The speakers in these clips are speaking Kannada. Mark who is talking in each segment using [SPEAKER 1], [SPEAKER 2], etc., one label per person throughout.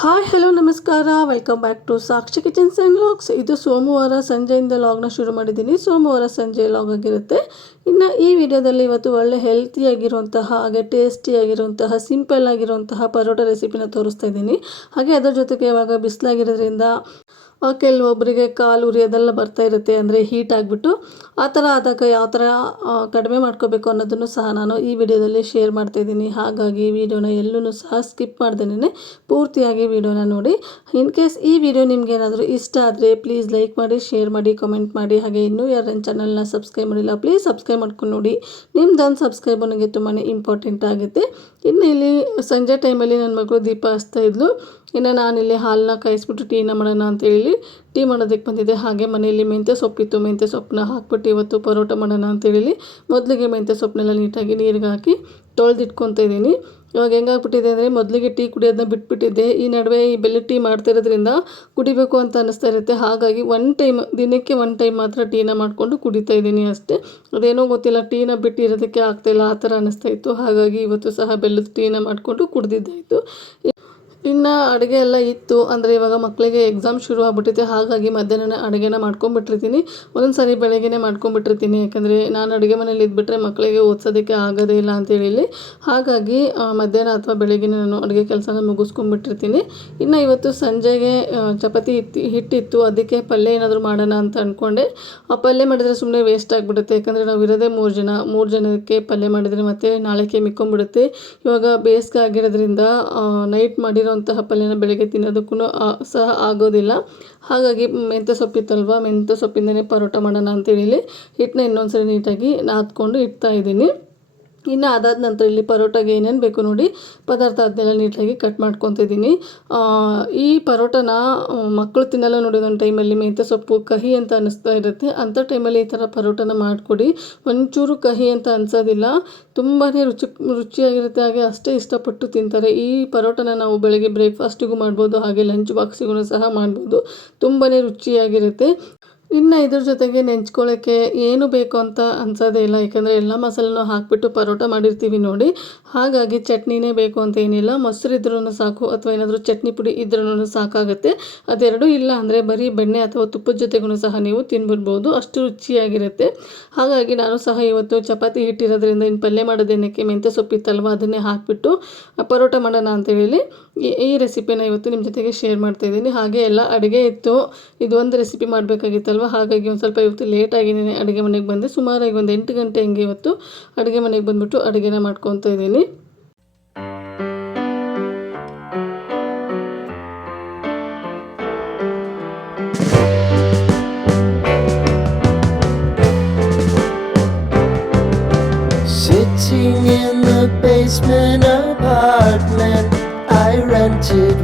[SPEAKER 1] ಹಾಯ್ ಹಲೋ ನಮಸ್ಕಾರ. Welcome back to Sakshi kitchens and logs ಇದು ಸೋಮವಾರ ಸಂಜೆಯಿಂದ ಲಾಗ್ನ ಶುರು ಮಾಡಿದ್ದೀನಿ. ಸೋಮವಾರ ಸಂಜೆ ಲಾಗ್ ಆಗಿರುತ್ತೆ. ಇನ್ನು ಈ ವಿಡಿಯೋದಲ್ಲಿ ಇವತ್ತು ಒಳ್ಳೆ ಹೆಲ್ತಿಯಾಗಿರುವಂತಹ ಹಾಗೆ ಟೇಸ್ಟಿಯಾಗಿರುವಂತಹ ಸಿಂಪಲ್ ಆಗಿರುವಂತಹ ಪರೋಟ ರೆಸಿಪಿನ ತೋರಿಸ್ತಾ ಇದ್ದೀನಿ. ಹಾಗೆ ಅದರ ಜೊತೆಗೆ ಇವಾಗ ಬಿಸಿಲಾಗಿರೋದ್ರಿಂದ ಕೆಲವೊಬ್ಬರಿಗೆ ಕಾಲು ಉರಿ ಅದೆಲ್ಲ ಬರ್ತಾ ಇರುತ್ತೆ ಅಂದರೆ ಹೀಟ್ ಆಗಿಬಿಟ್ಟು ಆ ಥರ ಆದಾಗ ಯಾವ ಥರ ಕಡಿಮೆ ಮಾಡ್ಕೋಬೇಕು ಅನ್ನೋದನ್ನು ಸಹ ನಾನು ಈ ವಿಡಿಯೋದಲ್ಲಿ ಶೇರ್ ಮಾಡ್ತಾ ಇದ್ದೀನಿ. ಹಾಗಾಗಿ ವಿಡಿಯೋನ ಎಲ್ಲೂ ಸಹ ಸ್ಕಿಪ್ ಮಾಡ್ದೇನೆ ಪೂರ್ತಿಯಾಗಿ ವಿಡಿಯೋನ ನೋಡಿ. ಇನ್ ಕೇಸ್ ಈ ವಿಡಿಯೋ ನಿಮ್ಗೆ ಏನಾದರೂ ಇಷ್ಟ ಆದರೆ ಪ್ಲೀಸ್ ಲೈಕ್ ಮಾಡಿ ಶೇರ್ ಮಾಡಿ ಕಮೆಂಟ್ ಮಾಡಿ. ಹಾಗೆ ಇನ್ನೂ ಯಾರು ನನ್ನ ಚಾನಲ್ನ ಸಬ್ಸ್ಕ್ರೈಬ್ ಮಾಡಿಲ್ಲ ಪ್ಲೀಸ್ ಸಬ್ಸ್ಕ್ರೈಬ್ ಮಾಡ್ಕೊಂಡು ನೋಡಿ. ನಿಮ್ದೊಂದು ಸಬ್ಸ್ಕ್ರೈಬ್ ನನಗೆ ತುಂಬಾ ಇಂಪಾರ್ಟೆಂಟ್ ಆಗುತ್ತೆ. ಇನ್ನು ಇಲ್ಲಿ ಸಂಜೆ ಟೈಮಲ್ಲಿ ನನ್ನ ಮಗಳು ದೀಪ ಹಚ್ತಾ ಇದ್ಲು. ಇನ್ನು ನಾನಿಲ್ಲಿ ಹಾಲನ್ನ ಕಾಯಿಸ್ಬಿಟ್ಟು ಟೀನ ಮಾಡೋಣ ಅಂತೇಳಿ ಟೀ ಮಾಡೋದಕ್ಕೆ ಬಂದಿದ್ದೆ. ಹಾಗೆ ಮನೆಯಲ್ಲಿ ಮೆಂತ್ಯ ಸೊಪ್ಪಿತ್ತು ಮೆಂತ್ಯ ಸೊಪ್ಪನ್ನ ಹಾಕ್ಬಿಟ್ಟು ಇವತ್ತು ಪರೋಟ ಮಾಡೋಣ ಅಂತೇಳಿ ಮೊದಲಿಗೆ ಮೆಂತ್ಯ ಸೊಪ್ಪನ್ನೆಲ್ಲ ನೀಟಾಗಿ ನೀರಿಗೆ ಹಾಕಿ ತೊಳೆದಿಟ್ಕೊತ ಇದ್ದೀನಿ. ಇವಾಗ ಹೆಂಗಾಗ್ಬಿಟ್ಟಿದೆ ಅಂದರೆ ಮೊದಲಿಗೆ ಟೀ ಕುಡಿಯೋದನ್ನ ಬಿಟ್ಬಿಟ್ಟಿದ್ದೆ. ಈ ನಡುವೆ ಈ ಬೆಲ್ಲ ಟೀ ಮಾಡ್ತಿರೋದ್ರಿಂದ ಕುಡಿಬೇಕು ಅಂತ ಅನ್ನಿಸ್ತಾ ಇರುತ್ತೆ. ಹಾಗಾಗಿ ಒನ್ ಟೈಮ್ ದಿನಕ್ಕೆ ಒನ್ ಟೈಮ್ ಮಾತ್ರ ಟೀನ ಮಾಡಿಕೊಂಡು ಕುಡಿತಾ ಇದ್ದೀನಿ ಅಷ್ಟೇ. ಅದೇನೋ ಗೊತ್ತಿಲ್ಲ, ಟೀನ ಬಿಟ್ಟಿರೋದಕ್ಕೆ ಆಗ್ತಾಯಿಲ್ಲ ಆ ಥರ ಅನ್ನಿಸ್ತಾ ಇತ್ತು. ಹಾಗಾಗಿ ಇವತ್ತು ಸಹ ಬೆಲ್ಲದ ಟೀನ ಮಾಡಿಕೊಂಡು ಕುಡ್ದಿದ್ದಾಯಿತು. ಇನ್ನು ಅಡುಗೆ ಎಲ್ಲ ಇತ್ತು. ಅಂದರೆ ಇವಾಗ ಮಕ್ಕಳಿಗೆ ಎಕ್ಸಾಮ್ ಶುರು ಆಗ್ಬಿಟ್ಟಿದೆ. ಹಾಗಾಗಿ ಮಧ್ಯಾಹ್ನ ಅಡುಗೆನ ಮಾಡ್ಕೊಂಬಿಟ್ಟಿರ್ತೀನಿ ಒಂದೊಂದು ಸಾರಿ ಬೆಳಗ್ಗೆನೇ ಮಾಡ್ಕೊಂಬಿಟ್ಟಿರ್ತೀನಿ ಯಾಕಂದರೆ ನಾನು ಅಡುಗೆ ಮನೇಲಿ ಇದ್ಬಿಟ್ರೆ ಮಕ್ಕಳಿಗೆ ಓದ್ಸೋದಕ್ಕೆ ಆಗೋದೇ ಇಲ್ಲ ಅಂತೇಳಿ ಹಾಗಾಗಿ ಮಧ್ಯಾಹ್ನ ಅಥವಾ ಬೆಳಗ್ಗೆ ನಾನು ಅಡುಗೆ ಕೆಲಸನ ಮುಗಿಸ್ಕೊಂಬಿಟ್ಟಿರ್ತೀನಿ ಇನ್ನು ಇವತ್ತು ಸಂಜೆಗೆ ಚಪಾತಿ ಇತ್ತು ಹಿಟ್ಟಿತ್ತು. ಅದಕ್ಕೆ ಪಲ್ಯ ಏನಾದರೂ ಮಾಡೋಣ ಅಂತ ಅಂದ್ಕೊಂಡೆ ಆ ಪಲ್ಯ ಮಾಡಿದರೆ ಸುಮ್ಮನೆ ವೇಸ್ಟ್ ಆಗಿಬಿಡುತ್ತೆ. ಯಾಕಂದರೆ ನಾವು ಇರೋದೇ ಮೂರು ಜನ. ಮೂರು ಜನಕ್ಕೆ ಪಲ್ಯ ಮಾಡಿದರೆ ಮತ್ತೆ ನಾಳೆಗೆ ಮಿಕ್ಕೊಂಬಿಡುತ್ತೆ ಇವಾಗ ಬೇಸಿಗೆ ಆಗಿರೋದ್ರಿಂದ ನೈಟ್ ಮಾಡಿರೋಂತಹ ಪಲ್ಯನ ಬೆಳಗ್ಗೆ ತಿನ್ನೋದಕ್ಕೂ ಸಹ ಆಗೋದಿಲ್ಲ. ಹಾಗಾಗಿ ಮೆಂತ್ಯ ಸೊಪ್ಪಿತ್ತಲ್ವ ಮೆಂತ್ಯ ಸೊಪ್ಪಿಂದನೇ ಪರೋಟ ಮಾಡೋಣ ಅಂತೇಳಿ ಹಿಟ್ಟನ್ನ ಇನ್ನೊಂದ್ಸರಿ ನೀಟಾಗಿ ನಾದ್ಕೊಂಡು ಇಡ್ತಾ ಇದ್ದೀನಿ. ಇನ್ನು ಅದಾದ ನಂತರ ಇಲ್ಲಿ ಪರೋಟಾಗೆ ಏನೇನು ಬೇಕು ನೋಡಿ ಪದಾರ್ಥ ಅದನ್ನೆಲ್ಲ ನೀಟಾಗಿ ಕಟ್ ಮಾಡ್ಕೊತಿದ್ದೀನಿ. ಈ ಪರೋಟನ ಮಕ್ಕಳು ತಿನ್ನಲ್ಲ ನೋಡಿ ಒಂದು ಟೈಮಲ್ಲಿ ಮೆಂತ್ಯ ಸೊಪ್ಪು, ಕಹಿ ಅಂತ ಅನ್ನಿಸ್ತಾ ಇರುತ್ತೆ. ಅಂಥ ಟೈಮಲ್ಲಿ ಈ ಥರ ಪರೋಟನ ಮಾಡಿಕೊಡಿ. ಒಂಚೂರು ಕಹಿ ಅಂತ ಅನ್ಸೋದಿಲ್ಲ. ತುಂಬಾ ರುಚಿ, ರುಚಿಯಾಗಿರುತ್ತೆ. ಹಾಗೆ ಅಷ್ಟೇ ಇಷ್ಟಪಟ್ಟು ತಿಂತಾರೆ. ಈ ಪರೋಟನ ನಾವು ಬೆಳಗ್ಗೆ ಬ್ರೇಕ್ಫಾಸ್ಟಿಗೂ ಮಾಡ್ಬೋದು, ಹಾಗೆ ಲಂಚ್ ಬಾಕ್ಸಿಗೂ ಸಹ ಮಾಡ್ಬೋದು. ತುಂಬಾ ರುಚಿಯಾಗಿರುತ್ತೆ. ಇನ್ನು ಇದ್ರ ಜೊತೆಗೆ ನೆಂಚ್ಕೊಳ್ಳೋಕ್ಕೆ ಏನು ಬೇಕು ಅಂತ ಅನ್ಸೋದೇ ಇಲ್ಲ. ಯಾಕಂದರೆ ಎಲ್ಲ ಮಸಾಲೆನೂ ಹಾಕಿಬಿಟ್ಟು ಪರೋಟ ಮಾಡಿರ್ತೀವಿ ನೋಡಿ. ಹಾಗಾಗಿ ಚಟ್ನಿನೇ ಬೇಕು ಅಂತ ಏನಿಲ್ಲ. ಮೊಸರು ಇದ್ರೂ ಸಾಕು ಅಥವಾ ಏನಾದರೂ ಚಟ್ನಿ ಪುಡಿ ಇದ್ರೂ ಸಾಕಾಗುತ್ತೆ. ಅದೆರಡು ಇಲ್ಲ ಅಂದರೆ ಬರೀ ಬೆಣ್ಣೆ ಅಥವಾ ತುಪ್ಪದ ಜೊತೆಗೂ ಸಹ ನೀವು ತಿನ್ಬಿಡ್ಬೋದು. ಅಷ್ಟು ರುಚಿಯಾಗಿರುತ್ತೆ. ಹಾಗಾಗಿ ನಾನು ಸಹ ಇವತ್ತು ಚಪಾತಿ ಹಿಟ್ಟಿರೋದ್ರಿಂದ ಇನ್ನು ಪಲ್ಯ ಮಾಡೋದೇನಕ್ಕೆ ಮೆಂತ್ಯ ಸೊಪ್ಪಿತ್ತಲ್ವ ಅದನ್ನೇ ಹಾಕಿಬಿಟ್ಟು ಪರೋಟ ಮಾಡೋಣ ಅಂತೇಳಿ ಈ- ರೆಸಿಪಿನ ಇವತ್ತು ನಿಮ್ಮ ಜೊತೆಗೆ ಶೇರ್ ಮಾಡ್ತಾ ಇದ್ದೀನಿ. ಹಾಗೆ ಎಲ್ಲ ಅಡುಗೆ ಇತ್ತು. ಇದೊಂದು ರೆಸಿಪಿ ಮಾಡಬೇಕಾಗಿತ್ತಲ್ವ? ಹಾಗಾಗಿ ಒಂದು ಸ್ವಲ್ಪ ಇವತ್ತು ಲೇಟಾಗಿದ್ದೀನಿ ಅಡುಗೆ ಮನೆಗೆ ಬಂದೆ. ಸುಮಾರಾಗಿ ಒಂದು ಎಂಟು ಗಂಟೆ ಹಂಗೆ ಇವತ್ತು ಅಡುಗೆ ಮನೆಗೆ ಬಂದುಬಿಟ್ಟು ಅಡುಗೆನ ಮಾಡ್ಕೊತಾ ಇದ್ದೀನಿ.
[SPEAKER 2] Sitting in the basement apartment, I rented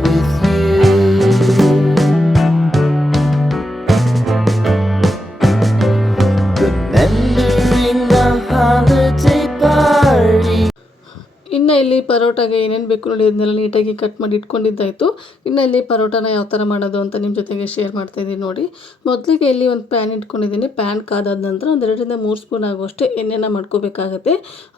[SPEAKER 1] ಇಲ್ಲಿ ಪರೋಟಾಗೆ ಏನೇನು ಬೇಕು ನೋಡಿ ಅದನ್ನೆಲ್ಲ ನೀಟಾಗಿ ಕಟ್ ಮಾಡಿ ಇಟ್ಕೊಂಡಿದ್ದಾಯಿತು. ಇನ್ನು ಇಲ್ಲಿ ಪರೋಟಾನ ಯಾವ ಥರ ಮಾಡೋದು ಅಂತ ನಿಮ್ಮ ಜೊತೆಗೆ ಶೇರ್ ಮಾಡ್ತಾ ಇದ್ದೀನಿ ನೋಡಿ. ಮೊದಲಿಗೆ ಇಲ್ಲಿ ಒಂದು ಪ್ಯಾನ್ ಇಟ್ಕೊಂಡಿದ್ದೀನಿ. ಪ್ಯಾನ್ ಕಾದಾದ ನಂತರ ಒಂದು ಎರಡರಿಂದ ಮೂರು ಸ್ಪೂನ್ ಆಗುವಷ್ಟು ಎಣ್ಣೆನ ಮಾಡ್ಕೋಬೇಕಾಗತ್ತೆ.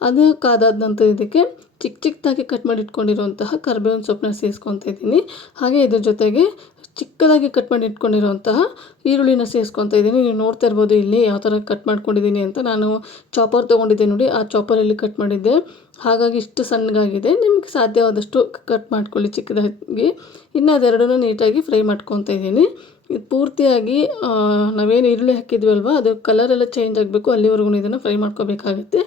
[SPEAKER 1] ಅದು ಕಾದಾದ ನಂತರ ಇದಕ್ಕೆ ಚಿಕ್ಕ ಚಿಕ್ಕದಾಗಿ ಕಟ್ ಮಾಡಿ ಇಟ್ಕೊಂಡಿರುವಂತಹ ಕರ್ಬೇವಿನ ಸೊಪ್ಪನ್ನ ಸೇರಿಸ್ಕೊತಾ ಇದ್ದೀನಿ. ಹಾಗೆ ಇದ್ರ ಜೊತೆಗೆ ಚಿಕ್ಕದಾಗಿ ಕಟ್ ಮಾಡಿ ಇಟ್ಕೊಂಡಿರುವಂತಹ ಈರುಳ್ಳಿನ ಸೇರಿಸ್ಕೊತಾ ಇದ್ದೀನಿ. ನೀವು ನೋಡ್ತಾ ಇರ್ಬೋದು ಇಲ್ಲಿ ಯಾವ ಥರ ಕಟ್ ಮಾಡ್ಕೊಂಡಿದ್ದೀನಿ ಅಂತ ನಾನು ಚಾಪರ್ ತೊಗೊಂಡಿದ್ದೆ ನೋಡಿ. ಆ ಚಾಪರಲ್ಲಿ ಕಟ್ ಮಾಡಿದ್ದೆ. ಹಾಗಾಗಿ ಇಷ್ಟು ಸಣ್ಣಗಾಗಿದೆ. ನಿಮಗೆ ಸಾಧ್ಯವಾದಷ್ಟು ಕಟ್ ಮಾಡ್ಕೊಳ್ಳಿ ಚಿಕ್ಕದಾಗಿ. ಇನ್ನು ಅದೆರಡನ್ನೂ ನೀಟಾಗಿ ಫ್ರೈ ಮಾಡ್ಕೊತಾ ಇದ್ದೀನಿ. ಇದು ಪೂರ್ತಿಯಾಗಿ ನಾವೇನು ಈರುಳ್ಳಿ ಹಾಕಿದ್ವಿ ಅಲ್ವಾ? ಅದು ಕಲರ್ ಎಲ್ಲ ಚೇಂಜ್ ಆಗಬೇಕು. ಅಲ್ಲಿವರೆಗೂ ಇದನ್ನು ಫ್ರೈ ಮಾಡ್ಕೋಬೇಕಾಗುತ್ತೆ.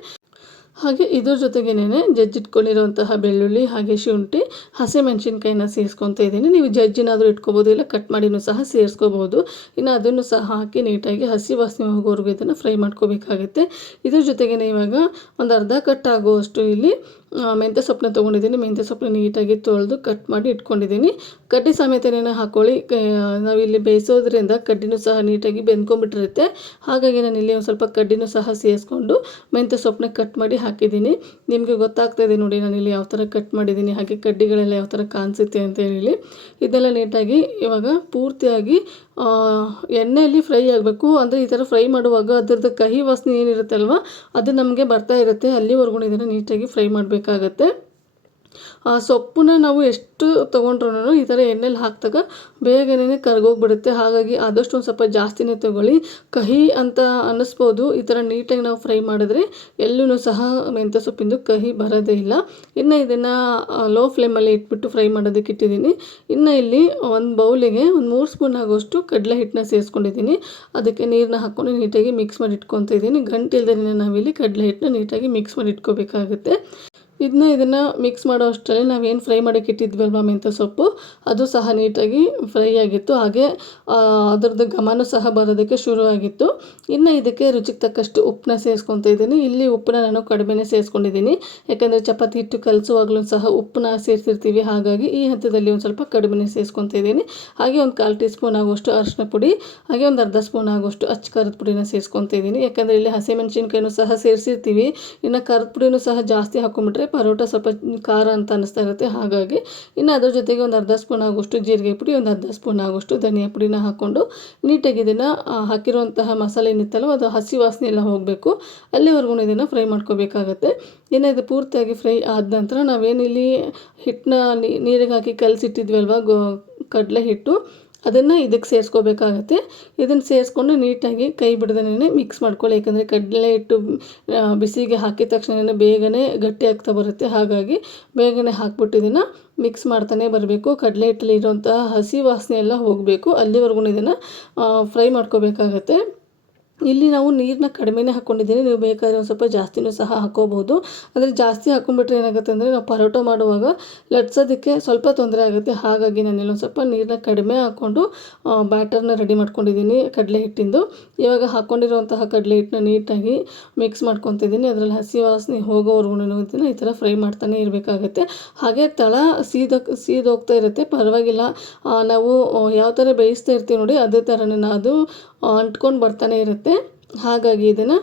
[SPEAKER 1] ಹಾಗೆ ಇದ್ರ ಜೊತೆಗೇನೆ ಜಜ್ಜಿಟ್ಕೊಂಡಿರುವಂತಹ ಬೆಳ್ಳುಳ್ಳಿ, ಹಾಗೆ ಶುಂಠಿ ಹಸಿಮೆಣಸಿನ್ಕಾಯಿನ ಸೇರಿಸ್ಕೊತಾ ಇದ್ದೀನಿ. ನೀವು ಜಜ್ಜಿನಾದರೂ ಇಟ್ಕೋಬೋದು, ಇಲ್ಲ ಕಟ್ ಮಾಡಿನೂ ಸಹ ಸೇರಿಸ್ಕೋಬೋದು. ಇನ್ನು ಅದನ್ನು ಸಹ ಹಾಕಿ ನೀಟಾಗಿ ಹಸಿ ವಾಸನೆ ಹೋಗೋವರೆಗೂ ಇದನ್ನು ಫ್ರೈ ಮಾಡ್ಕೋಬೇಕಾಗುತ್ತೆ. ಇದ್ರ ಜೊತೆಗೇನೆ ಇವಾಗ ಒಂದು ಅರ್ಧ ಕಟ್ ಆಗುವಷ್ಟು ಇಲ್ಲಿ ಮೆಂತ್ಯ ಸೊಪ್ಪನ್ನ ತೊಗೊಂಡಿದ್ದೀನಿ. ಮೆಂತ್ಯ ಸೊಪ್ಪನ್ನ ನೀಟಾಗಿ ತೊಳೆದು ಕಟ್ ಮಾಡಿ ಇಟ್ಕೊಂಡಿದ್ದೀನಿ. ಕಡ್ಡಿ ಸಮೇತನೇ ಹಾಕ್ಕೊಳ್ಳಿ ನಾವಿಲ್ಲಿ ಬೇಯಿಸೋದ್ರಿಂದ ಕಡ್ಡಿನೂ ಸಹ ನೀಟಾಗಿ ಬೆಂದ್ಕೊಂಡ್ಬಿಟ್ಟಿರುತ್ತೆ. ಹಾಗಾಗಿ ನಾನು ಇಲ್ಲಿ ಒಂದು ಸ್ವಲ್ಪ ಕಡ್ಡಿನೂ ಸಹ ಸೇರಿಸ್ಕೊಂಡು ಮೆಂತ್ಯ ಸೊಪ್ಪನ್ನ ಕಟ್ ಮಾಡಿ ಹಾಕಿದ್ದೀನಿ. ನಿಮಗೆ ಗೊತ್ತಾಗ್ತಾ ಇದೆ ನೋಡಿ ನಾನು ಇಲ್ಲಿ ಯಾವ ಥರ ಕಟ್ ಮಾಡಿದ್ದೀನಿ, ಹಾಗೆ ಕಡ್ಡಿಗಳೆಲ್ಲ ಯಾವ ಥರ ಕಾಣಿಸುತ್ತೆ ಅಂತ ಹೇಳಿ. ಇದೆಲ್ಲ ನೀಟಾಗಿ ಇವಾಗ ಪೂರ್ತಿಯಾಗಿ ಎಣ್ಣೆಯಲ್ಲಿ ಫ್ರೈ ಆಗಬೇಕು. ಅಂದರೆ ಈ ಥರ ಫ್ರೈ ಮಾಡುವಾಗ ಅದರದ್ದು ಕಹಿ ವಾಸನೆ ಏನಿರುತ್ತಲ್ವ, ಅದು ನಮಗೆ ಬರ್ತಾ ಇರುತ್ತೆ. ಅಲ್ಲಿವರೆಗೂ ಇದನ್ನು ನೀಟಾಗಿ ಫ್ರೈ ಮಾಡಬೇಕಾಗತ್ತೆ ಆ ಸೊಪ್ಪನ್ನ ನಾವು ಎಷ್ಟು ತೊಗೊಂಡ್ರೂ ಈ ಥರ ಎಣ್ಣೆಲಿ ಹಾಕಿದಾಗ ಬೇಗನೆ ಕರ್ಗೋಗ್ಬಿಡುತ್ತೆ. ಹಾಗಾಗಿ ಆದಷ್ಟು ಒಂದು ಸ್ವಲ್ಪ ಜಾಸ್ತಿನೇ ತೊಗೊಳ್ಳಿ. ಕಹಿ ಅಂತ ಅನ್ನಿಸ್ಬೋದು. ಈ ಥರ ನೀಟಾಗಿ ನಾವು ಫ್ರೈ ಮಾಡಿದ್ರೆ ಎಲ್ಲೂ ಸಹ ಮೆಂತ್ಯ ಸೊಪ್ಪಿಂದು ಕಹಿ ಬರೋದೇ ಇಲ್ಲ. ಇನ್ನು ಇದನ್ನು ಲೋ ಫ್ಲೇಮಲ್ಲಿ ಇಟ್ಬಿಟ್ಟು ಫ್ರೈ ಮಾಡೋದಕ್ಕೆ ಇಟ್ಟಿದ್ದೀನಿ. ಇನ್ನು ಇಲ್ಲಿ ಒಂದು ಬೌಲಿಗೆ ಒಂದು ಮೂರು ಸ್ಪೂನ್ ಆಗೋಷ್ಟು ಕಡಲೆ ಹಿಟ್ಟನ್ನ ಸೇರಿಸ್ಕೊಂಡಿದ್ದೀನಿ. ಅದಕ್ಕೆ ನೀರನ್ನ ಹಾಕ್ಕೊಂಡು ನೀಟಾಗಿ ಮಿಕ್ಸ್ ಮಾಡಿ ಇಟ್ಕೊತಾ ಇದ್ದೀನಿ. ಗಂಟಿಲ್ದೇನೆ ನಾವಿಲ್ಲಿ ಕಡಲೆ ಹಿಟ್ಟನ್ನ ನೀಟಾಗಿ ಮಿಕ್ಸ್ ಮಾಡಿ ಇಟ್ಕೋಬೇಕಾಗುತ್ತೆ. ಇದನ್ನ ಇದನ್ನು ಮಿಕ್ಸ್ ಮಾಡೋ ಅಷ್ಟರಲ್ಲಿ ನಾವೇನು ಫ್ರೈ ಮಾಡೋಕ್ಕೆ ಇಟ್ಟಿದ್ವಲ್ವ ಮೆಂತ್ಯ ಸೊಪ್ಪು, ಅದು ಸಹ ನೀಟಾಗಿ ಫ್ರೈ ಆಗಿತ್ತು. ಹಾಗೆ ಅದರದ್ದು ಘಮನೂ ಸಹ ಬರೋದಕ್ಕೆ ಶುರು ಆಗಿತ್ತು. ಇನ್ನು ಇದಕ್ಕೆ ರುಚಿಗೆ ತಕ್ಕಷ್ಟು ಉಪ್ಪನ್ನ ಸೇರಿಸ್ಕೊತಾ ಇದ್ದೀನಿ. ಇಲ್ಲಿ ಉಪ್ಪನ್ನ ನಾನು ಕಡಿಮೆನೇ ಸೇರಿಸ್ಕೊಂಡಿದ್ದೀನಿ. ಯಾಕಂದರೆ ಚಪಾತಿ ಹಿಟ್ಟು ಕಲಸುವಾಗಲೂ ಸಹ ಉಪ್ಪನ್ನ ಸೇರಿಸಿರ್ತೀವಿ. ಹಾಗಾಗಿ ಈ ಹಂತದಲ್ಲಿ ಒಂದು ಸ್ವಲ್ಪ ಕಡಿಮೆನೇ ಸೇರಿಸ್ಕೊತಾ ಇದ್ದೀನಿ. ಹಾಗೆ ಒಂದು ಕಾಲು ಟೀ ಸ್ಪೂನ್ ಆಗುವಷ್ಟು ಅರಿಶಿನ ಪುಡಿ, ಹಾಗೆ ಒಂದು ಅರ್ಧ ಸ್ಪೂನ್ ಆಗುವಷ್ಟು ಅಚ್ಚ ಕರದ ಪುಡಿನ ಸೇರಿಸ್ಕೊತಾ ಇದ್ದೀನಿ. ಯಾಕಂದರೆ ಇಲ್ಲಿ ಹಸಿಮೆಣಸಿನ್ಕಾಯಿನೂ ಸಹ ಸೇರಿಸಿರ್ತೀವಿ. ಇನ್ನು ಕರದ ಪುಡಿನೂ ಸಹ ಜಾಸ್ತಿ ಹಾಕೊಂಡ್ಬಿಟ್ರೆ ಪರೋಟ ಸ್ವಲ್ಪ ಖಾರ ಅಂತ ಅನ್ನಿಸ್ತಾ ಇರುತ್ತೆ, ಹಾಗಾಗಿ ಇನ್ನು ಅದ್ರ ಜೊತೆಗೆ ಒಂದು ಅರ್ಧ ಸ್ಪೂನ್ ಆಗುವಷ್ಟು ಜೀರಿಗೆ ಪುಡಿ ಒಂದು ಅರ್ಧ ಸ್ಪೂನ್ ಆಗುವಷ್ಟು ಧನಿಯಾ ಪುಡಿನ ಹಾಕ್ಕೊಂಡು ನೀಟಾಗಿ ಇದನ್ನು ಹಾಕಿರುವಂತಹ ಮಸಾಲೆ ಏನಿತ್ತಲ್ಲ, ಅದು ಹಸಿ ವಾಸನೆ ಎಲ್ಲ ಹೋಗಬೇಕು. ಅಲ್ಲಿವರೆಗೂ ಇದನ್ನು ಫ್ರೈ ಮಾಡ್ಕೋಬೇಕಾಗತ್ತೆ. ಇನ್ನು ಇದು ಪೂರ್ತಿಯಾಗಿ ಫ್ರೈ ಆದ ನಂತರ ನಾವೇನಿಲ್ಲಿ ಹಿಟ್ಟನ್ನ ನೀರಿಗೆ ಹಾಕಿ ಕಲಸಿಟ್ಟಿದ್ವಲ್ವ, ಗೋ, ಕಡಲೆ ಹಿಟ್ಟು ಅದನ್ನು ಇದಕ್ಕೆ ಸೇರಿಸ್ಕೋಬೇಕಾಗತ್ತೆ. ಇದನ್ನು ಸೇರಿಸ್ಕೊಂಡು ನೀಟಾಗಿ ಕೈ ಬಿಡದೇ ಮಿಕ್ಸ್ ಮಾಡ್ಕೊಳ್ಳಿ. ಯಾಕಂದರೆ ಕಡಲೆ ಹಿಟ್ಟು ಬಿಸಿಗೆ ಹಾಕಿದ ತಕ್ಷಣ ಬೇಗನೆ ಗಟ್ಟಿ ಆಗ್ತಾ ಬರುತ್ತೆ. ಹಾಗಾಗಿ ಬೇಗನೆ ಹಾಕ್ಬಿಟ್ಟು ಇದನ್ನು ಮಿಕ್ಸ್ ಮಾಡ್ತಾನೆ ಬರಬೇಕು. ಕಡಲೆ ಹಿಟ್ಟಲ್ಲಿ ಇರುವಂತಹ ಹಸಿ ವಾಸನೆ ಎಲ್ಲ ಹೋಗಬೇಕು. ಅಲ್ಲಿವರೆಗೂ ಇದನ್ನು ಫ್ರೈ ಮಾಡ್ಕೋಬೇಕಾಗತ್ತೆ. ಇಲ್ಲಿ ನಾವು ನೀರನ್ನ ಕಡಿಮೆನೇ ಹಾಕ್ಕೊಂಡಿದ್ದೀನಿ ನೀವು ಬೇಕಾದರೆ ಒಂದು ಸ್ವಲ್ಪ ಜಾಸ್ತಿನೂ ಸಹ ಹಾಕ್ಕೋಬೋದು ಅಂದರೆ ಜಾಸ್ತಿ ಹಾಕ್ಕೊಂಡ್ಬಿಟ್ರೆ ಏನಾಗುತ್ತೆ ಅಂದರೆ ನಾವು ಪರೋಟ ಮಾಡುವಾಗ ಲಟ್ಸೋದಕ್ಕೆ ಸ್ವಲ್ಪ ತೊಂದರೆ ಆಗುತ್ತೆ. ಹಾಗಾಗಿ ನಾನು ಇಲ್ಲೊಂದು ಸ್ವಲ್ಪ ನೀರನ್ನ ಕಡಿಮೆ ಹಾಕ್ಕೊಂಡು ಬ್ಯಾಟರ್ನ ರೆಡಿ ಮಾಡ್ಕೊಂಡಿದ್ದೀನಿ ಕಡಲೆ ಹಿಟ್ಟಿಂದು. ಇವಾಗ ಹಾಕ್ಕೊಂಡಿರುವಂತಹ ಕಡಲೆ ಹಿಟ್ಟನ್ನ ನೀಟಾಗಿ ಮಿಕ್ಸ್ ಮಾಡ್ಕೊತಿದ್ದೀನಿ. ಅದರಲ್ಲಿ ಹಸಿ ವಾಸನೆ ಹೋಗೋವರೆಗೂ ಇದನ್ನು ಈ ಥರ ಫ್ರೈ ಮಾಡ್ತಾನೆ ಇರಬೇಕಾಗತ್ತೆ. ಹಾಗೆ ತಳ ಸೀದ, ಸೀದೋಗ್ತಾ ಇರುತ್ತೆ. ಪರವಾಗಿಲ್ಲ ನಾವು ಯಾವ ಥರ ಬೇಯಿಸ್ತಾ ಇರ್ತೀವಿ ನೋಡಿ, ಅದೇ ಥರನೇ ಅದು ಅಂಟ್ಕೊಂಡು ಬರ್ತಾನೆ ಇರುತ್ತೆ. ಹಾಗಾಗಿ ಇದನ್ನು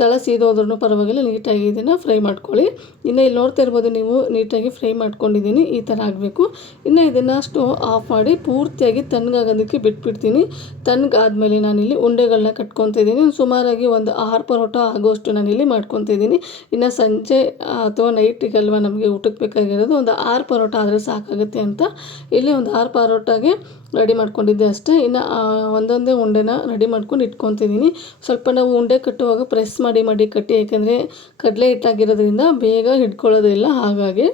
[SPEAKER 1] ತಳ ಸೀದೋದ್ರೂ ಪರವಾಗಿಲ್ಲ, ನೀಟಾಗಿ ಇದನ್ನು ಫ್ರೈ ಮಾಡ್ಕೊಳ್ಳಿ. ಇನ್ನು ಇಲ್ಲಿ ನೋಡ್ತಾ ಇರ್ಬೋದು ನೀವು, ನೀಟಾಗಿ ಫ್ರೈ ಮಾಡ್ಕೊಂಡಿದ್ದೀನಿ, ಈ ಥರ ಆಗಬೇಕು. ಇನ್ನು ಇದನ್ನು ಸ್ಟವ್ ಆಫ್ ಮಾಡಿ ಪೂರ್ತಿಯಾಗಿ ತಣ್ಣಗಾಗೋದಕ್ಕೆ ಬಿಟ್ಬಿಡ್ತೀನಿ. ತಣ್ಣಗಾದ್ಮೇಲೆ ನಾನಿಲ್ಲಿ ಉಂಡೆಗಳನ್ನ ಕಟ್ಕೊತಾ ಇದ್ದೀನಿ. ಸುಮಾರಾಗಿ ಒಂದು ಆರು ಪರೋಟ ಆಗೋಷ್ಟು ನಾನಿಲ್ಲಿ ಮಾಡ್ಕೊತಿದ್ದೀನಿ ಇನ್ನು ಸಂಜೆ ಅಥವಾ ನೈಟಿಗಲ್ವ ನಮಗೆ ಊಟಕ್ಕೆ ಬೇಕಾಗಿರೋದು, ಒಂದು ಆರು ಪರೋಟ ಆದರೆ ಸಾಕಾಗುತ್ತೆ ಅಂತ. ಇಲ್ಲಿ ಒಂದು ಆರು ಪರೋಟಾಗೆ ರೆಡಿ ಮಾಡ್ಕೊಂಡಿದ್ದೆ ಅಷ್ಟೇ. ಇನ್ನು ಒಂದೊಂದೇ ಉಂಡೆನ ರೆಡಿ ಮಾಡ್ಕೊಂಡು ಇಟ್ಕೊತಿದ್ದೀನಿ ಸ್ವಲ್ಪ ನಾವು ಉಂಡೆ ಕಟ್ಟುವಾಗ ಪ್ರೆಸ್ ಮಾಡಿ ಮಾಡಿ ಕಟ್ಟಿ, ಯಾಕೆಂದರೆ ಕಡಲೆ ಹಿಟ್ಟಾಗಿರೋದ್ರಿಂದ ಬೇಗ ಹಿಡ್ಕೊಳ್ಳೋದಿಲ್ಲ ಹಾಗಾಗಿ.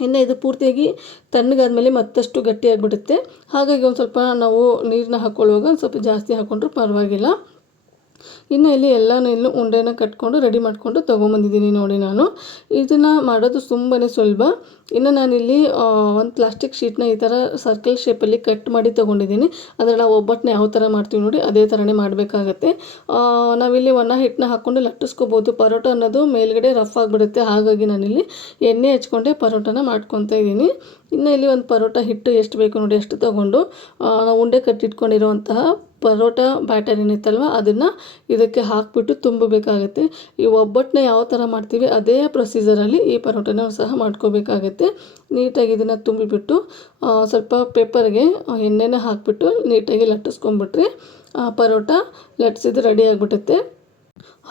[SPEAKER 1] ಇನ್ನು ಇದು ಪೂರ್ತಿಯಾಗಿ ತಣ್ಣಗಾದ್ಮೇಲೆ ಮತ್ತಷ್ಟು ಗಟ್ಟಿಯಾಗಿಬಿಡುತ್ತೆ. ಹಾಗಾಗಿ ಒಂದು ಸ್ವಲ್ಪ ನಾವು ನೀರನ್ನ ಹಾಕ್ಕೊಳ್ಳುವಾಗ ಒಂದು ಸ್ವಲ್ಪ ಜಾಸ್ತಿ ಹಾಕ್ಕೊಂಡ್ರೂ ಪರವಾಗಿಲ್ಲ. ಇನ್ನು ಇಲ್ಲಿ ಎಲ್ಲನೂ ಇಲ್ಲೂ ಉಂಡೆನ ಕಟ್ಕೊಂಡು ರೆಡಿ ಮಾಡಿಕೊಂಡು ತೊಗೊಂಬಂದಿದ್ದೀನಿ ನೋಡಿ ನಾನು. ಇದನ್ನು ಮಾಡೋದು ತುಂಬಾ ಸುಲಭ. ಇನ್ನು ನಾನಿಲ್ಲಿ ಒಂದು ಪ್ಲಾಸ್ಟಿಕ್ ಶೀಟ್ನ ಈ ಥರ ಸರ್ಕಲ್ ಶೇಪಲ್ಲಿ ಕಟ್ ಮಾಡಿ ತೊಗೊಂಡಿದ್ದೀನಿ. ಅದರ ನಾವು ಒಬ್ಬಟ್ಟನ್ನ ಯಾವ ಥರ ಮಾಡ್ತೀವಿ ನೋಡಿ, ಅದೇ ಥರನೇ ಮಾಡಬೇಕಾಗತ್ತೆ. ನಾವಿಲ್ಲಿ ಒಣ ಹಿಟ್ಟನ್ನ ಹಾಕ್ಕೊಂಡು ಲಟ್ಟಿಸ್ಕೋಬೋದು. ಪರೋಟ ಅನ್ನೋದು ಮೇಲ್ಗಡೆ ರಫ್ ಆಗಿಬಿಡುತ್ತೆ. ಹಾಗಾಗಿ ನಾನಿಲ್ಲಿ ಎಣ್ಣೆ ಹಚ್ಕೊಂಡೆ ಪರೋಟನ ಮಾಡ್ಕೊತಾ ಇದ್ದೀನಿ. ಇನ್ನು ಇಲ್ಲಿ ಒಂದು ಪರೋಟ ಹಿಟ್ಟು ಎಷ್ಟು ಬೇಕು ನೋಡಿ ಅಷ್ಟು ತೊಗೊಂಡು ನಾವು ಉಂಡೆ ಕಟ್ಟಿಟ್ಕೊಂಡಿರುವಂತಹ ಪರೋಟ ಬ್ಯಾಟರ್ ಏನಿತ್ತಲ್ವ ಅದನ್ನು ಇದಕ್ಕೆ ಹಾಕಿಬಿಟ್ಟು ತುಂಬಬೇಕಾಗುತ್ತೆ. ಈ ಒಬ್ಬಟ್ಟನ್ನ ಯಾವ ಥರ ಮಾಡ್ತೀವಿ, ಅದೇ ಪ್ರೊಸೀಜರಲ್ಲಿ ಈ ಪರೋಟನ ಸಹ ಮಾಡ್ಕೋಬೇಕಾಗುತ್ತೆ. ನೀಟಾಗಿ ಇದನ್ನು ತುಂಬಿಬಿಟ್ಟು ಸ್ವಲ್ಪ ಪೇಪರ್ಗೆ ಎಣ್ಣೆನ ಹಾಕಿಬಿಟ್ಟು ನೀಟಾಗಿ ಲಟ್ಟಿಸ್ಕೊಂಬಿಟ್ರೆ ಪರೋಟ ಲಟ್ಸಿದ್ದು ರೆಡಿ ಆಗಿಬಿಡುತ್ತೆ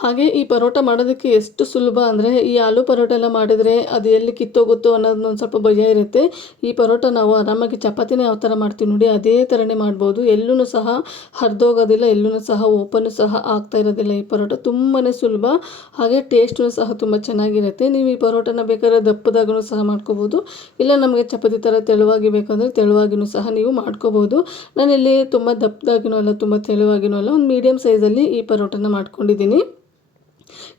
[SPEAKER 1] ಹಾಗೆ ಈ ಪರೋಟ ಮಾಡೋದಕ್ಕೆ ಎಷ್ಟು ಸುಲಭ ಅಂದರೆ ಈ ಆಲೂ ಪರೋಟ ಎಲ್ಲ ಮಾಡಿದರೆ ಅದು ಎಲ್ಲಿ ಕಿತ್ತೋಗುತ್ತೋ ಅನ್ನೋದು ಒಂದು ಸ್ವಲ್ಪ ಭಯ ಇರುತ್ತೆ. ಈ ಪರೋಟ ನಾವು ಆರಾಮಾಗಿ ಚಪಾತಿನೇ ಯಾವ ಥರ ಮಾಡ್ತೀವಿ ನೋಡಿ, ಅದೇ ಥರನೇ ಮಾಡ್ಬೋದು. ಎಲ್ಲೂ ಸಹ ಹರಿದೋಗೋದಿಲ್ಲ ಎಲ್ಲೂ ಸಹ ಓಪನ್ನು ಸಹ ಆಗ್ತಾ ಇರೋದಿಲ್ಲ ಈ ಪರೋಟ. ತುಂಬಾ ಸುಲಭ. ಹಾಗೆ ಟೇಸ್ಟೂ ಸಹ ತುಂಬ ಚೆನ್ನಾಗಿರುತ್ತೆ. ನೀವು ಈ ಪರೋಟನ ಬೇಕಾದ್ರೆ ದಪ್ಪದಾಗೂ ಸಹ ಮಾಡ್ಕೋಬೋದು. ಇಲ್ಲ ನಮಗೆ ಚಪಾತಿ ಥರ ತೆಳುವಾಗಿ ಬೇಕಂದರೆ ತೆಳುವಾಗಿನೂ ಸಹ ನೀವು ಮಾಡ್ಕೋಬೋದು. ನಾನಿಲ್ಲಿ ತುಂಬ ದಪ್ಪದಾಗಿನೂ ಅಲ್ಲ, ತುಂಬ ತೆಳುವಾಗಿನೂ ಅಲ್ಲ, ಒಂದು ಮೀಡಿಯಮ್ ಸೈಜಲ್ಲಿ ಈ ಪರೋಟನ ಮಾಡ್ಕೊಂಡಿದ್ದೀನಿ.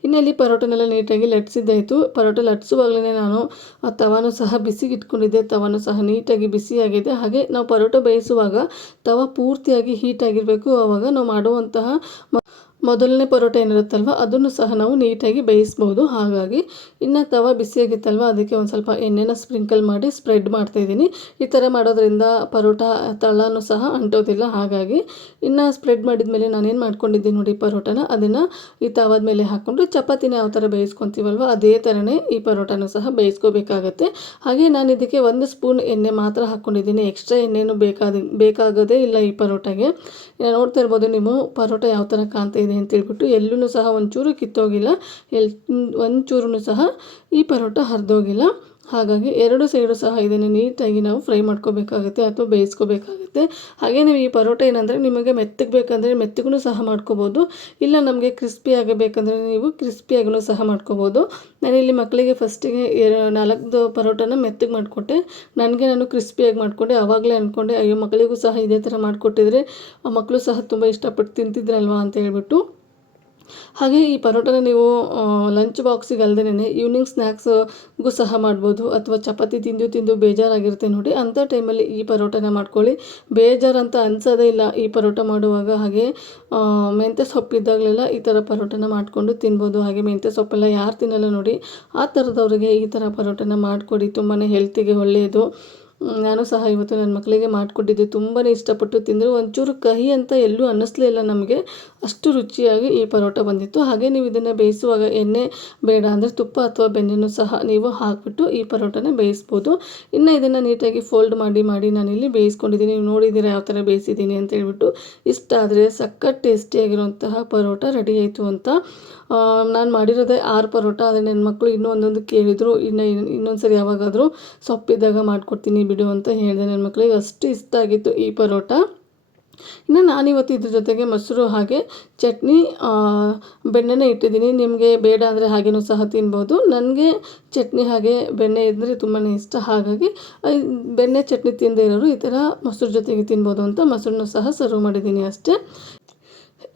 [SPEAKER 1] ಇನ್ನು ಇಲ್ಲಿ ಪರೋಟನೆಲ್ಲ ನೀಟಾಗಿ ಲಟ್ಸಿದ್ದಾಯಿತು ಪರೋಟ ಲಟ್ಸುವಾಗಲೇ ನಾನು ಆ ತವಾನು ಸಹ ಬಿಸಿಗೆ ಇಟ್ಕೊಂಡಿದ್ದೆ ತವಾನು ಸಹ ನೀಟಾಗಿ ಬಿಸಿಯಾಗಿದೆ. ಹಾಗೆ ನಾವು ಪರೋಟ ಬೇಯಿಸುವಾಗ ತವ ಪೂರ್ತಿಯಾಗಿ ಹೀಟ್ ಆಗಿರಬೇಕು. ಆವಾಗ ನಾವು ಮಾಡುವಂತಹ ಮೊದಲನೇ ಪರೋಟ ಏನಿರುತ್ತಲ್ವ, ಅದನ್ನು ಸಹ ನಾವು ನೀಟಾಗಿ ಬೇಯಿಸ್ಬೋದು. ಹಾಗಾಗಿ ಇನ್ನು ತವ ಬಿಸಿಯಾಗಿತ್ತಲ್ವ, ಅದಕ್ಕೆ ಒಂದು ಸ್ವಲ್ಪ ಎಣ್ಣೆನ ಸ್ಪ್ರಿಂಕಲ್ ಮಾಡಿ ಸ್ಪ್ರೆಡ್ ಮಾಡ್ತಾಯಿದ್ದೀನಿ ಈ ಥರ ಮಾಡೋದ್ರಿಂದ ಪರೋಟ ತಳನೂ ಸಹ ಅಂಟೋದಿಲ್ಲ. ಹಾಗಾಗಿ ಇನ್ನು ಸ್ಪ್ರೆಡ್ ಮಾಡಿದ ಮೇಲೆ ನಾನೇನು ಮಾಡ್ಕೊಂಡಿದ್ದೀನಿ ನೋಡಿ ಪರೋಟನ, ಅದನ್ನು ಈ ತವಾದ ಮೇಲೆ ಹಾಕ್ಕೊಂಡು ಚಪಾತಿನ ಯಾವ ಥರ ಬೇಯಿಸ್ಕೊತೀವಲ್ವ, ಅದೇ ಥರನೇ ಈ ಪರೋಟನ ಸಹ ಬೇಯಿಸ್ಕೋಬೇಕಾಗತ್ತೆ. ಹಾಗೆ ನಾನು ಇದಕ್ಕೆ ಒಂದು ಸ್ಪೂನ್ ಎಣ್ಣೆ ಮಾತ್ರ ಹಾಕ್ಕೊಂಡಿದ್ದೀನಿ. ಎಕ್ಸ್ಟ್ರಾ ಎಣ್ಣೆನೂ ಬೇಕಾದ, ಬೇಕಾಗೋದೇ ಇಲ್ಲ ಈ ಪರೋಟಗೆ. ನೋಡ್ತಾ ಇರ್ಬೋದು ನೀವು ಪರೋಟ ಯಾವ ಥರ ಕಾಣ್ತಾ ಇದೆ ಅಂತೇಳ್ಬಿಟ್ಟು ಎಲ್ಲೂ ಸಹ ಒಂಚೂರು ಕಿತ್ತೋಗಿಲ್ಲ. ಎಲ್ಲಿ ಒಂಚೂರು ಸಹ ಈ ಪರೋಟ ಹರಿದೋಗಿಲ್ಲ. ಹಾಗಾಗಿ ಎರಡು ಸೈಡು ಸಹ ಇದನ್ನು ನೀಟಾಗಿ ನಾವು ಫ್ರೈ ಮಾಡ್ಕೋಬೇಕಾಗುತ್ತೆ ಅಥವಾ ಬೇಯಿಸ್ಕೋಬೇಕಾಗುತ್ತೆ. ಹಾಗೆ ನೀವು ಈ ಪರೋಟ ಏನಂದರೆ ನಿಮಗೆ ಮೆತ್ತಗೆ ಬೇಕಂದರೆ ಮೆತ್ತಗೂ ಸಹ ಮಾಡ್ಕೋಬೋದು. ಇಲ್ಲ ನಮಗೆ ಕ್ರಿಸ್ಪಿ ಆಗಬೇಕಂದ್ರೆ ನೀವು ಕ್ರಿಸ್ಪಿಯಾಗೂ ಸಹ ಮಾಡ್ಕೋಬೋದು. ನಾನಿಲ್ಲಿ ಮಕ್ಕಳಿಗೆ ಫಸ್ಟಿಗೆ ನಾಲ್ಕು ಪರೋಟನ ಮೆತ್ತಗೆ ಮಾಡಿಕೊಟ್ಟೆ. ನನಗೆ ನಾನು ಕ್ರಿಸ್ಪಿಯಾಗಿ ಮಾಡಿಕೊಂಡೆ. ಆವಾಗಲೇ ಅಂದ್ಕೊಂಡೆ ಅಯ್ಯೋ, ಮಕ್ಕಳಿಗೂ ಸಹ ಇದೇ ಥರ ಮಾಡಿಕೊಟ್ಟಿದ್ರೆ ಮಕ್ಕಳು ಸಹ ತುಂಬ ಇಷ್ಟಪಟ್ಟು ತಿಂತಿದ್ರಲ್ವಾ? ಅಂತ ಹೇಳ್ಬಿಟ್ಟು. ಹಾಗೆ ಈ ಪರೋಟನ ನೀವು ಲಂಚ್ ಬಾಕ್ಸಿಗೆ ಅಲ್ಲದೇ ಈವ್ನಿಂಗ್ ಸ್ನ್ಯಾಕ್ಸ್ಗೂ ಸಹ ಮಾಡ್ಬೋದು. ಅಥವಾ ಚಪಾತಿ ತಿಂದು ತಿಂದು ಬೇಜಾರಾಗಿರುತ್ತೆ ನೋಡಿ ಅಂಥ ಟೈಮಲ್ಲಿ ಈ ಪರೋಟನ ಮಾಡ್ಕೊಳ್ಳಿ. ಬೇಜಾರಂತ ಅನಿಸೋದೇ ಇಲ್ಲ ಈ ಪರೋಟ ಮಾಡುವಾಗ. ಹಾಗೆ ಮೆಂತ್ಯ ಸೊಪ್ಪಿದ್ದಾಗಲೆಲ್ಲ ಈ ಥರ ಪರೋಟನ ಮಾಡಿಕೊಂಡು ತಿನ್ಬೋದು. ಹಾಗೆ ಮೆಂತ್ಯ ಸೊಪ್ಪೆಲ್ಲ ಯಾರು ತಿನ್ನಲ್ಲ ನೋಡಿ, ಆ ಥರದವ್ರಿಗೆ ಈ ಥರ ಪರೋಟನ ಮಾಡಿಕೊಡಿ. ತುಂಬಾ ಹೆಲ್ತಿಗೆ ಒಳ್ಳೆಯದು ನಾನು ಸಹ ಇವತ್ತು ನನ್ನ ಮಕ್ಕಳಿಗೆ ಮಾಡಿಕೊಟ್ಟಿದ್ದೆ. ತುಂಬಾ ಇಷ್ಟಪಟ್ಟು ತಿಂದರು. ಒಂಚೂರು ಕಹಿ ಅಂತ ಎಲ್ಲೂ ಅನ್ನಿಸ್ಲೇ ಇಲ್ಲ ನಮಗೆ. ಅಷ್ಟು ರುಚಿಯಾಗಿ ಈ ಪರೋಟ ಬಂದಿತ್ತು. ಹಾಗೆ ನೀವು ಇದನ್ನು ಬೇಯಿಸುವಾಗ ಎಣ್ಣೆ ಬೇಡ ಅಂದರೆ ತುಪ್ಪ ಅಥವಾ ಬೆಣ್ಣೆನೂ ಸಹ ನೀವು ಹಾಕಿಬಿಟ್ಟು ಈ ಪರೋಟನ ಬೇಯಿಸ್ಬೋದು. ಇನ್ನು ಇದನ್ನು ನೀಟಾಗಿ ಫೋಲ್ಡ್ ಮಾಡಿ ಮಾಡಿ ನಾನಿಲ್ಲಿ ಬೇಯಿಸ್ಕೊಂಡಿದ್ದೀನಿ. ನೀವು ನೋಡಿದ್ದೀರಾ ಯಾವ ಥರ ಬೇಯಿಸಿದ್ದೀನಿ ಅಂತ ಹೇಳ್ಬಿಟ್ಟು. ಇಷ್ಟ ಆದರೆ ಸಖತ್ ಟೇಸ್ಟಿಯಾಗಿರುವಂತಹ ಪರೋಟ ರೆಡಿ ಆಯಿತು ಅಂತ. ನಾನು ಮಾಡಿರೋದೇ ಆರು ಪರೋಟ. ಆದರೆ ನನ್ನ ಮಕ್ಕಳು ಇನ್ನೂ ಒಂದೊಂದು ಕೇಳಿದರು. ಇನ್ನು ಇನ್ನೊಂದು ಸರಿ ಯಾವಾಗಾದರೂ ಸೊಪ್ಪಿದ್ದಾಗ ಮಾಡಿಕೊಡ್ತೀನಿ ಬಿಡು ಅಂತ ಹೇಳಿದೆ ನನ್ನ ಮಕ್ಕಳಿಗೆ ಅಷ್ಟು ಇಷ್ಟ ಆಗಿತ್ತು ಈ ಪರೋಟ. ಇನ್ನು ನಾನಿವತ್ತು ಇದ್ರ ಜೊತೆಗೆ ಮೊಸರು ಹಾಗೆ ಚಟ್ನಿ ಬೆಣ್ಣೆನೇ ಇಟ್ಟಿದ್ದೀನಿ. ನಿಮಗೆ ಬೇಡ ಅಂದರೆ ಹಾಗೇನೂ ಸಹ ತಿನ್ಬೋದು. ನನಗೆ ಚಟ್ನಿ ಹಾಗೆ ಬೆಣ್ಣೆ ಇದ್ದರೆ ತುಂಬಾ ಇಷ್ಟ. ಹಾಗಾಗಿ ಬೆಣ್ಣೆ ಚಟ್ನಿ ತಿಂದೇ ಇರೋರು ಈ ಥರ ಮೊಸರು ಜೊತೆಗೆ ತಿನ್ಬೋದು ಅಂತ ಮೊಸರನ್ನು ಸಹ ಸರ್ವ್ ಮಾಡಿದ್ದೀನಿ ಅಷ್ಟೇ.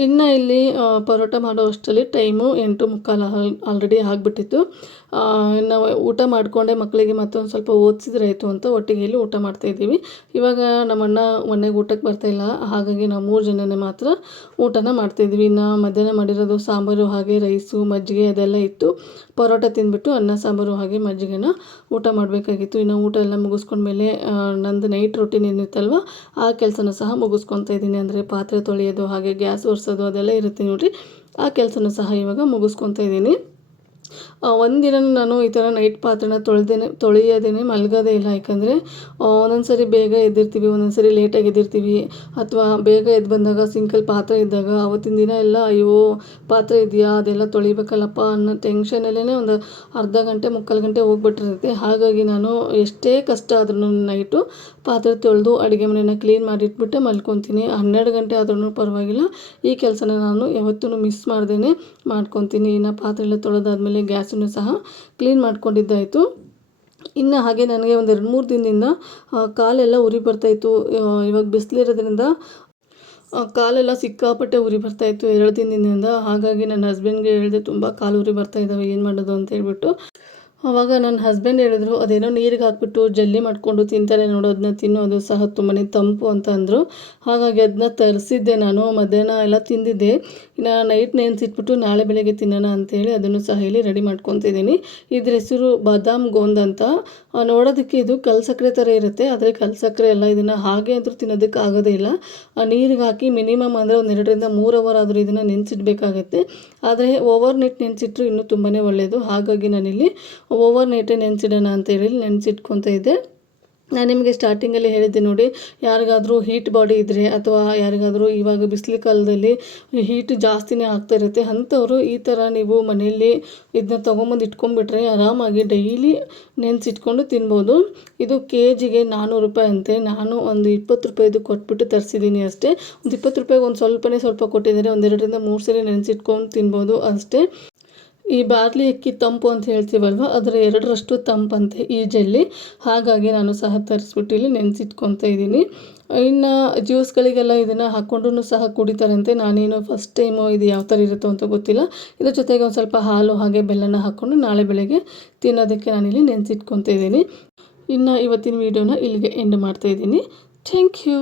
[SPEAKER 1] ಇನ್ನು ಇಲ್ಲಿ ಪರೋಟ ಮಾಡೋ ಅಷ್ಟರಲ್ಲಿ ಟೈಮು ಎಂಟು ಮುಕ್ಕಾಲು ಆಲ್ರೆಡಿ ಆಗಿಬಿಟ್ಟಿತ್ತು. ಇನ್ನು ಊಟ ಮಾಡಿಕೊಂಡೆ ಮಕ್ಕಳಿಗೆ ಮತ್ತೊಂದು ಸ್ವಲ್ಪ ಓದಿಸಿದ್ರಾಯ್ತು ಅಂತ ಒಟ್ಟಿಗೆ ಇಲ್ಲಿ ಊಟ ಮಾಡ್ತಾಯಿದ್ದೀವಿ ಇವಾಗ ನಮ್ಮಣ್ಣ ಮನೆಗೆ ಊಟಕ್ಕೆ ಬರ್ತಾಯಿಲ್ಲ ಹಾಗಾಗಿ ನಾವು ಮೂರು ಜನನೇ ಮಾತ್ರ ಊಟನ ಮಾಡ್ತಾಯಿದ್ವಿ ಇನ್ನು ಮಧ್ಯಾಹ್ನ ಮಾಡಿರೋದು ಸಾಂಬಾರು, ಹಾಗೆ ರೈಸು, ಮಜ್ಜಿಗೆ ಅದೆಲ್ಲ ಇತ್ತು. ಪರೋಟ ತಿಂದ್ಬಿಟ್ಟು ಅನ್ನ, ಸಾಂಬಾರು ಹಾಗೆ ಮಜ್ಜಿಗೆನ ಊಟ ಮಾಡಬೇಕಾಗಿತ್ತು. ಇನ್ನು ಊಟ ಎಲ್ಲ ಮುಗಿಸ್ಕೊಂಡ್ಮೇಲೆ ನಂದು ನೈಟ್ ರೊಟೀನ್ ಏನಿತ್ತಲ್ವ, ಆ ಕೆಲಸನ ಸಹ ಮುಗಿಸ್ಕೊತಾ ಇದ್ದೀನಿ. ಅಂದರೆ ಪಾತ್ರೆ ತೊಳೆಯೋದು ಹಾಗೆ ಗ್ಯಾಸ್ ಒರೆಸೋದು ಅದೆಲ್ಲ ಇರುತ್ತೆ ನೋಡಿರಿ. ಆ ಕೆಲಸನ ಸಹ ಇವಾಗ ಮುಗಿಸ್ಕೊತಾ ಇದ್ದೀನಿ. ಒಂದಿನ ನಾನು ಈ ಥರ ನೈಟ್ ಪಾತ್ರೆನ ತೊಳೆದೇನೆ, ತೊಳೆಯೋದೇನೆ, ಮಲಗೋದೇ ಇಲ್ಲ. ಯಾಕಂದರೆ ಒಂದೊಂದು ಸರಿ ಬೇಗ ಎದ್ದಿರ್ತೀವಿ ಒಂದೊಂದು ಸರಿ ಲೇಟಾಗಿ ಎದ್ದಿರ್ತೀವಿ. ಅಥವಾ ಬೇಗ ಎದ್ದು ಬಂದಾಗ ಸಿಂಕಲ್ಲಿ ಪಾತ್ರೆ ಇದ್ದಾಗ, ಅವತ್ತಿನ ದಿನ ಎಲ್ಲ, ಅಯ್ಯೋ, ಪಾತ್ರೆ ಇದೆಯಾ? ಅದೆಲ್ಲ ತೊಳಿಬೇಕಲ್ಲಪ್ಪ? ಅನ್ನೋ ಟೆನ್ಷನಲ್ಲೇ ಒಂದು ಅರ್ಧ ಗಂಟೆ, ಮುಕ್ಕಾಲು ಗಂಟೆ ಹೋಗ್ಬಿಟ್ಟಿರುತ್ತೆ. ಹಾಗಾಗಿ ನಾನು ಎಷ್ಟೇ ಕಷ್ಟ ಆದ್ರೂ ನೈಟು ಪಾತ್ರೆ ತೊಳೆದು ಅಡುಗೆ ಮನೆನ ಕ್ಲೀನ್ ಮಾಡಿಟ್ಬಿಟ್ಟು ಮಲ್ಕೊತೀನಿ. ಹನ್ನೆರಡು ಗಂಟೆ ಆದ್ರೂ ಪರವಾಗಿಲ್ಲ. ಈ ಕೆಲಸನ ನಾನು ಯಾವತ್ತೂ ಮಿಸ್ ಮಾಡ್ದೇ ಮಾಡ್ಕೊತೀನಿ. ಇನ್ನು ಪಾತ್ರೆ ಎಲ್ಲ ತೊಳೆದಾದ್ಮೇಲೆ ಗ್ಯಾಸನ್ನು ಸಹ ಕ್ಲೀನ್ ಮಾಡ್ಕೊಂಡಿದ್ದಾಯಿತು. ಇನ್ನು ಹಾಗೆ ನನಗೆ ಒಂದು ಎರಡು ಮೂರು ದಿನದಿಂದ ಕಾಲೆಲ್ಲ ಉರಿ ಬರ್ತಾಯಿತ್ತು ಇವಾಗ ಬಿಸಿಲಿರೋದ್ರಿಂದ ಕಾಲೆಲ್ಲ ಸಿಕ್ಕಾಪಟ್ಟೆ ಉರಿ ಬರ್ತಾಯಿತ್ತು ಎರಡು ದಿನದಿಂದ. ಹಾಗಾಗಿ ನನ್ನ ಹಸ್ಬೆಂಡ್ಗೆ ಹೇಳಿದೆ, ತುಂಬ ಕಾಲು ಉರಿ ಬರ್ತಾ ಇದ್ದಾವೆ ಏನು ಮಾಡೋದು? ಅಂತ ಹೇಳ್ಬಿಟ್ಟು ಆವಾಗ ನನ್ನ ಹಸ್ಬೆಂಡ್ ಹೇಳಿದ್ರು, ಅದೇನೋ ನೀರಿಗೆ ಹಾಕಿಬಿಟ್ಟು ಜಲ್ಲಿ ಮಾಡಿಕೊಂಡು ತಿಂತಾರೆ ನೋಡು ಅದನ್ನ ತಿನ್ನೋದು ಸಹ ತುಂಬಾ ತಂಪು ಅಂತ ಅಂದರು. ಹಾಗಾಗಿ ಅದನ್ನ ತರಿಸಿದ್ದೆ ನಾನು, ಮಧ್ಯಾಹ್ನ ಎಲ್ಲ ತಿಂದಿದ್ದೆ. ಇನ್ನು ನೈಟ್ ನೆನೆಸಿಟ್ಬಿಟ್ಟು ನಾಳೆ ಬೆಳಗ್ಗೆ ತಿನ್ನೋಣ ಅಂತೇಳಿ ಅದನ್ನು ಸಹ ಇಲ್ಲಿ ರೆಡಿ ಮಾಡ್ಕೊತಿದ್ದೀನಿ. ಇದ್ರ ಹೆಸರು ಬಾದಾಮ್ ಗೋಂದ್ ಅಂತ. ನೋಡೋದಕ್ಕೆ ಇದು ಕಲ್ ಸಕ್ಕರೆ ಥರ ಇರುತ್ತೆ, ಆದರೆ ಕಲ್ ಸಕ್ಕರೆ ಎಲ್ಲ ಇದನ್ನು ಹಾಗೆ ಅಂತೂ ತಿನ್ನೋದಕ್ಕೆ ಆಗೋದೇ ಇಲ್ಲ. ನೀರಿಗೆ ಹಾಕಿ ಮಿನಿಮಮ್ ಅಂದರೆ ಒಂದು ಎರಡರಿಂದ ಮೂರು ಅವರ್ ಆದರೂ ಇದನ್ನು ನೆನೆಸಿಡ್ಬೇಕಾಗತ್ತೆ. ಆದರೆ ಓವರ್ ನೈಟ್ ನೆನೆಸಿಟ್ರು ಇನ್ನೂ ತುಂಬಾ ಒಳ್ಳೆಯದು ಹಾಗಾಗಿ ನಾನಿಲ್ಲಿ ಓವರ್ ನೈಟೇ ನೆನೆಸಿಡೋಣ ಅಂತೇಳಿ ನೆನೆಸಿಟ್ಕೊತ ಇದ್ದೆ. ನಾನು ನಿಮಗೆ ಸ್ಟಾರ್ಟಿಂಗಲ್ಲಿ ಹೇಳಿದ್ದೆ ನೋಡಿ, ಯಾರಿಗಾದರೂ ಹೀಟ್ ಬಾಡಿ ಇದ್ದರೆ ಅಥವಾ ಯಾರಿಗಾದರೂ ಇವಾಗ ಬಿಸಿಲು ಕಾಲದಲ್ಲಿ ಹೀಟ್ ಜಾಸ್ತಿನೇ ಆಗ್ತಾ ಇರುತ್ತೆ, ಅಂಥವ್ರು ಈ ಥರ ನೀವು ಮನೆಯಲ್ಲಿ ಇದನ್ನ ತೊಗೊಂಬಂದು ಇಟ್ಕೊಂಡ್ಬಿಟ್ರೆ ಆರಾಮಾಗಿ ಡೈಲಿ ನೆನೆಸಿಟ್ಕೊಂಡು ತಿನ್ಬೋದು. ಇದು ಕೆ ಜಿಗೆ ನಾನ್ನೂರು ರೂಪಾಯಿ ಅಂತೆ. ನಾನು ಒಂದು ಇಪ್ಪತ್ತು ರೂಪಾಯಿದು ಕೊಟ್ಬಿಟ್ಟು ತರಿಸಿದ್ದೀನಿ ಅಷ್ಟೇ. ಒಂದು ಇಪ್ಪತ್ತು ರೂಪಾಯಿಗೆ ಒಂದು ಸ್ವಲ್ಪನೇ ಸ್ವಲ್ಪ ಕೊಟ್ಟಿದ್ದಾರೆ. ಒಂದೆರಡರಿಂದ ಮೂರು ಸರಿ ನೆನೆಸಿಟ್ಕೊಂಡು ತಿನ್ಬೋದು ಅಷ್ಟೇ. ಈ ಬಾರ್ಲಿ ಅಕ್ಕಿ ತಂಪು ಅಂತ ಹೇಳ್ತೀವಲ್ವ, ಅದರ ಎರಡರಷ್ಟು ತಂಪಂತೆ ಈ ಜೆಲ್ಲಿ. ಹಾಗಾಗಿ ನಾನು ಸಹ ತರಿಸ್ಬಿಟ್ಟು ಇಲ್ಲಿ ನೆನೆಸಿಟ್ಕೊತಾ ಇದ್ದೀನಿ. ಇನ್ನು ಜ್ಯೂಸ್ಗಳಿಗೆಲ್ಲ ಇದನ್ನು ಹಾಕ್ಕೊಂಡು ಸಹ ಕುಡಿತಾರಂತೆ. ನಾನೇನು ಫಸ್ಟ್ ಟೈಮು ಇದು ಯಾವ ಥರ ಇರುತ್ತೋ ಅಂತ ಗೊತ್ತಿಲ್ಲ. ಇದ್ರ ಜೊತೆಗೆ ಒಂದು ಸ್ವಲ್ಪ ಹಾಲು, ಹಾಗೆ ಬೆಲ್ಲನ ಹಾಕ್ಕೊಂಡು ನಾಳೆ ಬೆಳಗ್ಗೆ ತಿನ್ನೋದಕ್ಕೆ ನಾನಿಲ್ಲಿ ನೆನೆಸಿಟ್ಕೊತಾ ಇದ್ದೀನಿ. ಇನ್ನು ಇವತ್ತಿನ ವೀಡಿಯೋನ ಇಲ್ಲಿಗೆ ಎಂಡ್ ಮಾಡ್ತಾ ಇದ್ದೀನಿ. Thank you.